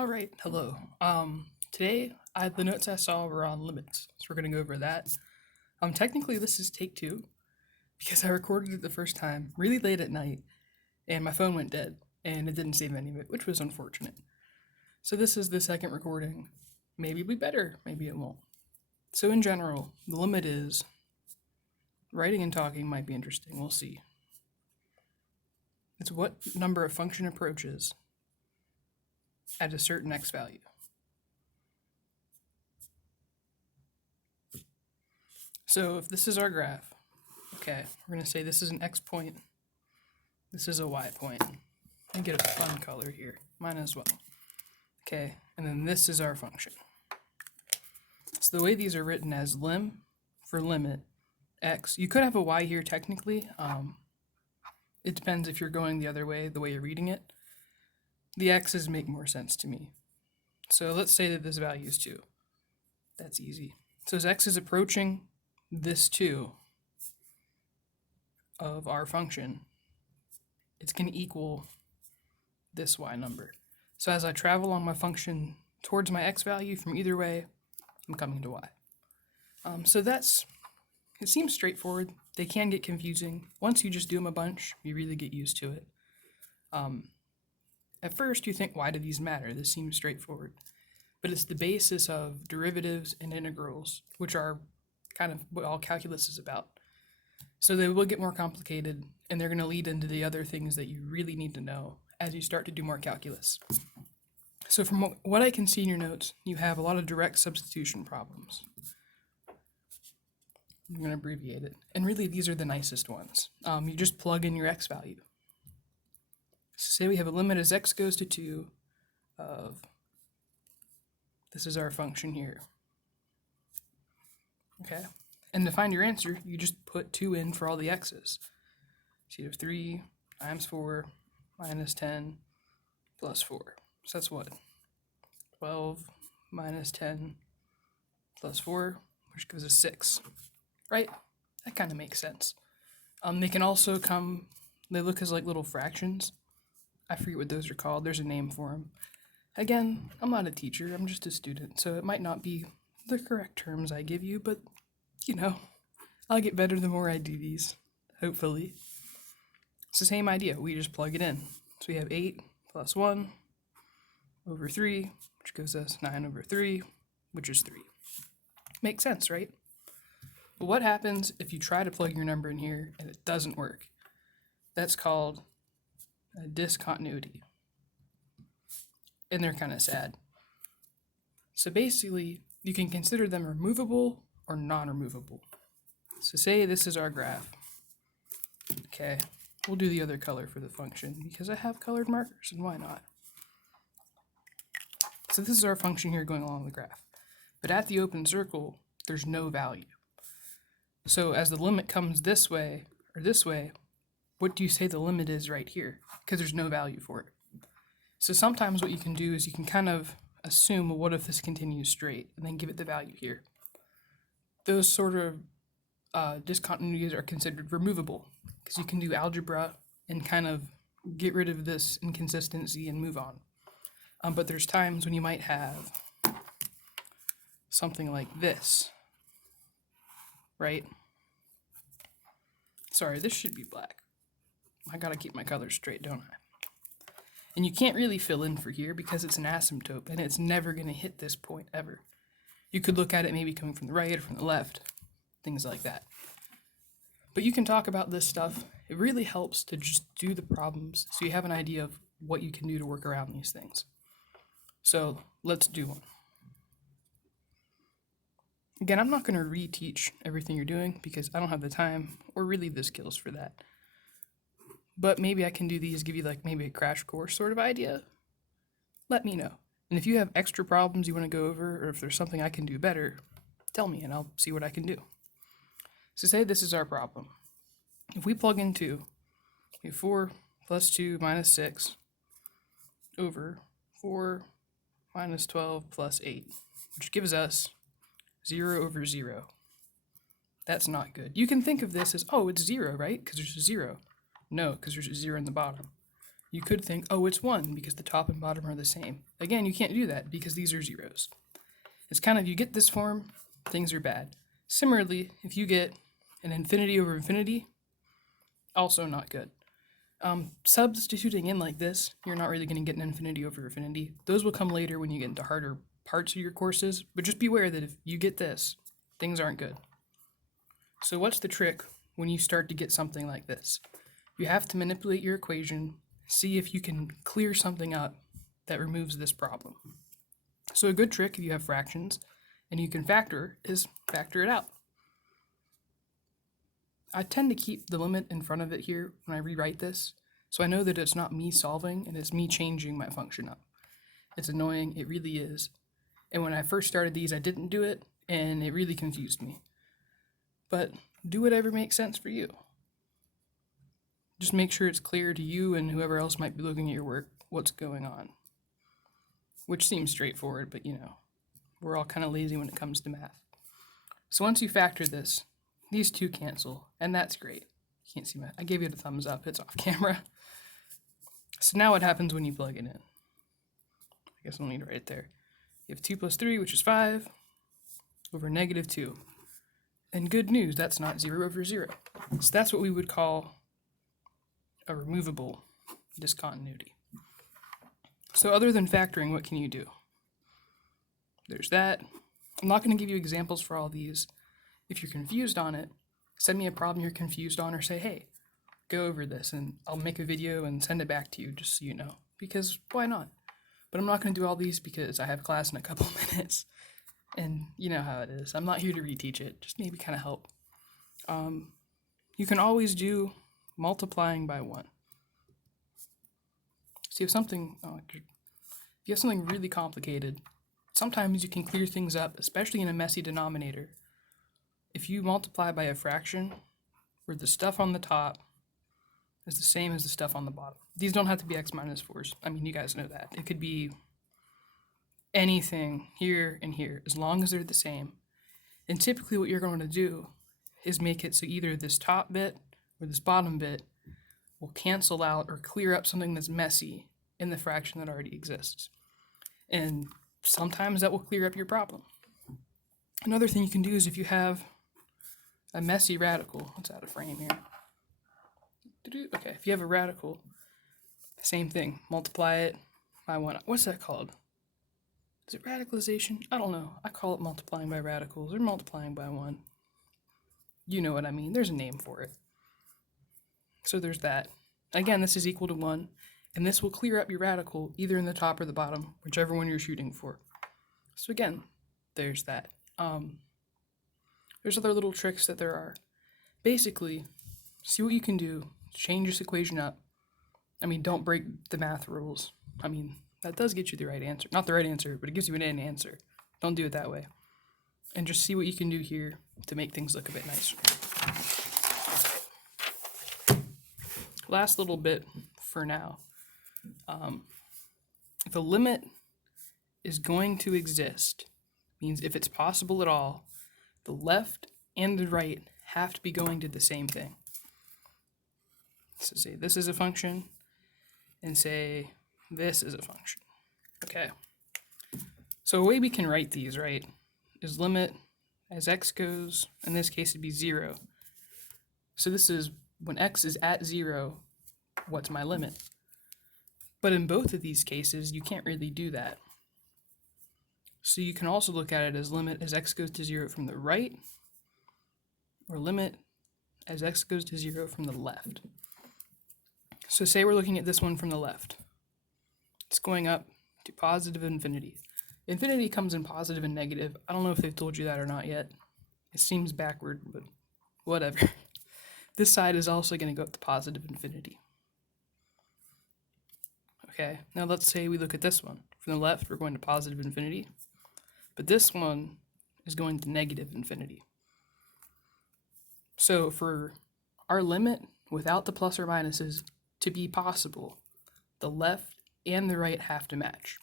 All right, hello. Today the notes I saw were on limits, so we're gonna go over that. Technically this is take two because I recorded it the first time really late at night, and my phone went dead, and it didn't save any of it, which was unfortunate. So this is the second recording. Maybe it'll be better, maybe it won't. So in general, the limit is writing and talking might be interesting. We'll see. It's what number a function approaches at a certain x value. So if this is our graph, okay, we're going to say this is an x point, this is a y point. And get a fun color here, mine as well. Okay, and then this is our function. So the way these are written as lim for limit x, you could have a y here technically. It depends if you're going the other way, the way you're reading it. The x's make more sense to me. So let's say that this value is 2. That's easy. So as x is approaching this 2 of our function, it's going to equal this y number. So as I travel on my function towards my x value from either way, I'm coming to y. It seems straightforward. They can get confusing. Once you just do them a bunch, you really get used to it. At first you think, why do these matter? This seems straightforward. But it's the basis of derivatives and integrals, which are kind of what all calculus is about. So they will get more complicated, and they're going to lead into the other things that you really need to know as you start to do more calculus. So from what I can see in your notes, you have a lot of direct substitution problems. I'm going to abbreviate it. And really, these are the nicest ones. You just plug in your x value. So say we have a limit as x goes to 2 of, this is our function here. Okay, and to find your answer, you just put 2 in for all the x's. So you have 3 times 4 minus 10 plus 4. So that's what? 12 minus 10 plus 4, which gives us 6. Right? That kind of makes sense. They can also come, they look as like little fractions. I forget what those are called. There's a name for them. Again, I'm not a teacher. I'm just a student, so it might not be the correct terms I give you, but, you know, I'll get better the more I do these, hopefully. It's the same idea. We just plug it in. So we have 8 plus 1 over 3, which gives us 9 over 3, which is 3. Makes sense, right? But what happens if you try to plug your number in here and it doesn't work? That's called a discontinuity. And they're kind of sad. So basically, you can consider them removable or non-removable. So say this is our graph. Okay, we'll do the other color for the function because I have colored markers, and why not? So this is our function here going along the graph. But at the open circle, there's no value. So as the limit comes this way or this way, what do you say the limit is right here? Because there's no value for it. So sometimes what you can do is you can kind of assume, well, what if this continues straight, and then give it the value here. Those sort of discontinuities are considered removable because you can do algebra and kind of get rid of this inconsistency and move on. But there's times when you might have something like this, right? Sorry, this should be black. I gotta keep my colors straight, don't I? And you can't really fill in for here because it's an asymptote and it's never going to hit this point ever. You could look at it maybe coming from the right or from the left, things like that. But you can talk about this stuff. It really helps to just do the problems so you have an idea of what you can do to work around these things. So let's do one. Again, I'm not going to reteach everything you're doing because I don't have the time or really the skills for that. But maybe I can do these, give you like maybe a crash course sort of idea. Let me know. And if you have extra problems you want to go over, or if there's something I can do better, tell me and I'll see what I can do. So say this is our problem. If we plug in 2, we have 4 plus 2 minus 6 over 4 minus 12 plus 8, which gives us 0 over 0. That's not good. You can think of this as, oh, it's 0, right? Because there's a 0. No, because there's a 0 in the bottom. You could think, oh, it's 1 because the top and bottom are the same. Again, you can't do that because these are zeros. It's kind of, you get this form, things are bad. Similarly, if you get an infinity over infinity, also not good. Substituting in like this, you're not really going to get an infinity over infinity. Those will come later when you get into harder parts of your courses, but just be aware that if you get this, things aren't good. So what's the trick when you start to get something like this? You have to manipulate your equation, see if you can clear something up that removes this problem. So a good trick if you have fractions and you can factor is factor it out. I tend to keep the limit in front of it here when I rewrite this, so I know that it's not me solving and it's me changing my function up. It's annoying, it really is. And when I first started these, I didn't do it, and it really confused me. But do whatever makes sense for you. Just make sure it's clear to you and whoever else might be looking at your work what's going on. Which seems straightforward, but we're all kind of lazy when it comes to math. So once you factor this, these two cancel, and that's great. You can't see I gave you the thumbs up, it's off camera. So now what happens when you plug it in? I guess I'll need it right there. You have 2 plus 3, which is 5, over negative 2. And good news, that's not 0 over 0. So that's what we would call a removable discontinuity. So other than factoring, what can you do? There's that. I'm not going to give you examples for all these. If you're confused on it, send me a problem you're confused on, or say, hey, go over this, and I'll make a video and send it back to you just so you know. Because why not? But I'm not going to do all these because I have class in a couple minutes. And you know how it is. I'm not here to reteach it, just maybe kind of help. You can always do multiplying by 1. So you have something, if you have something really complicated, sometimes you can clear things up, especially in a messy denominator. If you multiply by a fraction where the stuff on the top is the same as the stuff on the bottom. These don't have to be x minus 4s. I mean, you guys know that. It could be anything here and here, as long as they're the same. And typically what you're going to do is make it so either this top bit or this bottom bit will cancel out or clear up something that's messy in the fraction that already exists. And sometimes that will clear up your problem. Another thing you can do is if you have a messy radical, let's add a frame here. Okay, if you have a radical, same thing, multiply it by 1. What's that called? Is it radicalization? I don't know. I call it multiplying by radicals or multiplying by 1. You know what I mean. There's a name for it. So there's that. Again, this is equal to 1, and this will clear up your radical either in the top or the bottom, whichever one you're shooting for. So again, there's that. There's other little tricks that there are. Basically, see what you can do. Change this equation up. I mean, don't break the math rules. I mean, that does get you the right answer. Not the right answer, but it gives you an answer. Don't do it that way. And just see what you can do here to make things look a bit nicer. Last little bit for now. If a limit is going to exist, means if it's possible at all, the left and the right have to be going to the same thing. So say this is a function, and say this is a function. Okay. So a way we can write these, right, is limit as x goes, in this case it'd be 0. So this is when x is at 0, what's my limit? But in both of these cases, you can't really do that. So you can also look at it as limit as x goes to 0 from the right, or limit as x goes to 0 from the left. So say we're looking at this one from the left. It's going up to positive infinity. Infinity comes in positive and negative. I don't know if they've told you that or not yet. It seems backward, but whatever. This side is also going to go up to positive infinity. Okay, now let's say we look at this one. From the left, we're going to positive infinity. But this one is going to negative infinity. So for our limit, without the plus or minuses, to be possible, the left and the right have to match.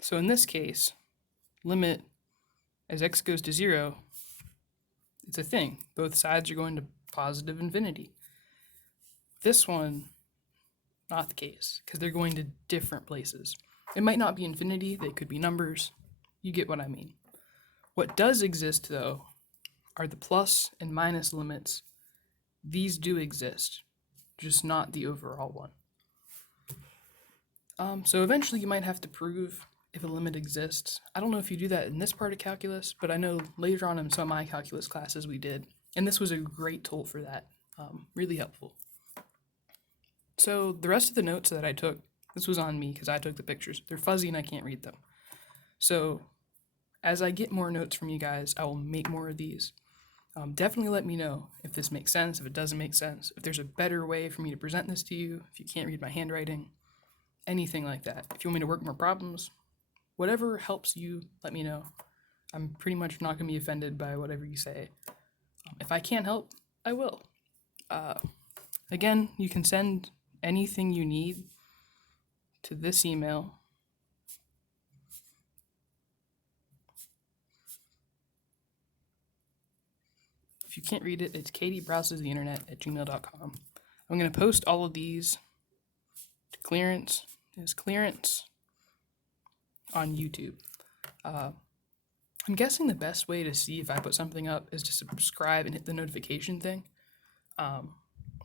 So in this case, limit as x goes to 0, it's a thing. Both sides are going to positive infinity. This one, not the case, because they're going to different places. It might not be infinity, they could be numbers. You get what I mean. What does exist, though, are the plus and minus limits. These do exist, just not the overall one. So eventually you might have to prove if a limit exists. I don't know if you do that in this part of calculus, but I know later on in some of my calculus classes we did, and this was a great tool for that. Really helpful. So the rest of the notes that I took, this was on me because I took the pictures. They're fuzzy and I can't read them. So as I get more notes from you guys, I will make more of these. Definitely let me know if this makes sense, if it doesn't make sense, if there's a better way for me to present this to you, if you can't read my handwriting, anything like that. If you want me to work more problems, whatever helps you, let me know. I'm pretty much not going to be offended by whatever you say. If I can't help, I will. Again, you can send anything you need to this email. If you can't read it, it's katiebrowsestheinternet at gmail.com. I'm going to post all of these to clearance on YouTube. I'm guessing the best way to see if I put something up is to subscribe and hit the notification thing.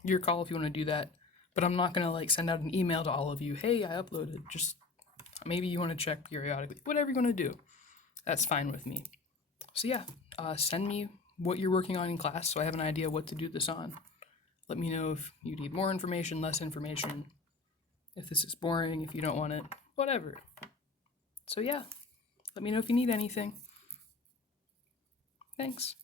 Your call if you want to do that, but I'm not going to send out an email to all of you, hey, I uploaded. Just maybe you want to check periodically. Whatever you want to do, that's fine with me. So yeah, send me what you're working on in class so I have an idea what to do this on. Let me know if you need more information, less information, if this is boring, if you don't want it, whatever. So yeah, let me know if you need anything. Thanks.